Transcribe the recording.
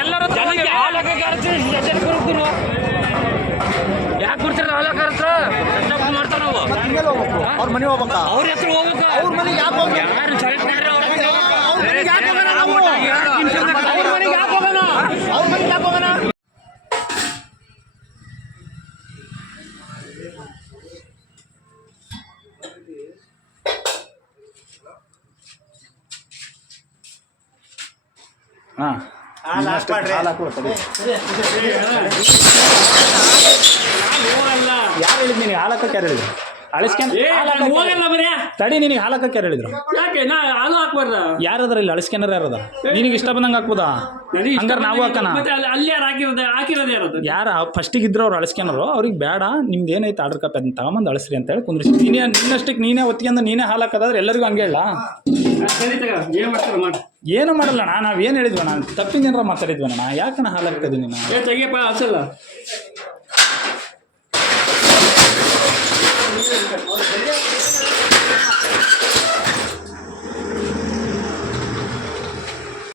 ಎಲ್ಲರೂ ಜನಕ್ಕೆ. ಯಾಕೆ ಕೊಡ್ತೀರ ಮಾಡ್ತಾರ ನಾವು ಅವ್ರ ಮನೆ ಹೋಗ್ಬೇಕಾ ಅವ್ರ ಹೆಸರು ಹೋಗ್ಬೇಕ ಅವ್ರ ಮನೆ ಯಾಕೆ ಹೋಗ್ಬೇಕು? ಯಾರು ಸೆಲೆಕ್ಟ್ ಮಾಡ್ರಿ ಹಾಂ ಹಾಲು ಹಾಕ್ಬೇಡ್ರಿ. ಹಾಲು ಹಾಕು, ತಡಿ. ಹೋಗಲ್ಲ ಯಾರು ಹೇಳಿದ್ ನಿನಗೆ ಹಾಲಕ್ಕ ಯಾರು ಹೇಳಿದ್ರು ಅಳಿಸ್ಕೊಂಡು ಏ ನಾನು ಹೋಗಲ್ಲ ಬರೀ ತಡಿ ನಿನಗೆ ಹಾಲು ಹಾಕಕ್ಕೆ ಯಾರು ಹೇಳಿದ್ರು ಯಾಕೆ ನಾ ಹಾಲು ಹಾಕ್ಬಾರ್ದ ಯಾರದಾರ ಇಲ್ಲಿ ಅಳಿಸ್ಕೊಂಡ್ರೆ ಯಾರದ ನಿನಗೆ ಇಷ್ಟ ಬಂದಂಗೆ ಹಾಕ್ಬೋದಾ ಹಂಗಾರೆ ನಾವು. ಹಾಕೋಣ ಅಲ್ಲಿ ಯಾರು ಹಾಕಿರೋದು ಹಾಕಿರೋದು ಯಾರದು ಯಾರ ಫಸ್ಟಿಗೆ ಇದ್ರು ಅವ್ರು ಅಳಿಸ್ಕೊಂಡ್ರು ಅವ್ರಿಗೆ ಬೇಡ ನಿಮ್ದು ಏನೈತೆ ಆರ್ಡರ್ ಕಾಪಿ ಅದನ್ನ ತಗೊಂಬಂದು ಅಳಿಸ್ರಿ ಅಂತ ಹೇಳಿ ಕುಂದ್ರಿಸಿ ನೀನೇ ನಿನ್ನಷ್ಟಕ್ಕೆ ನೀನೇ ಒತ್ತಿಗೆಂದು ನೀನೇ ಹಾಲು ಹಾಕೋದಾದ್ರೆ ಎಲ್ಲರಿಗೂ ಹಂಗೆ ಹೇಳ ಸರಿ ತಗ ಏನ್ ಮಾಡ್ತಾರ ಮಾಡಿ. ಏನು ಮಾಡಲ್ಲ ಅಣ್ಣ ನಾವೇನು ಹೇಳಿದ್ವಿ ನಾನು ತಪ್ಪಿನ ಜನರ ಮಾತಾಡಿದ್ವಿ ಅಣ್ಣ ಯಾಕಣ್ಣ ಹಾಲಾಗ್ತದೆ ನಿನ್ನ ನಾನು ಏ ತೆಗಿಯಪ್ಪ ಹಸಲ್ಲ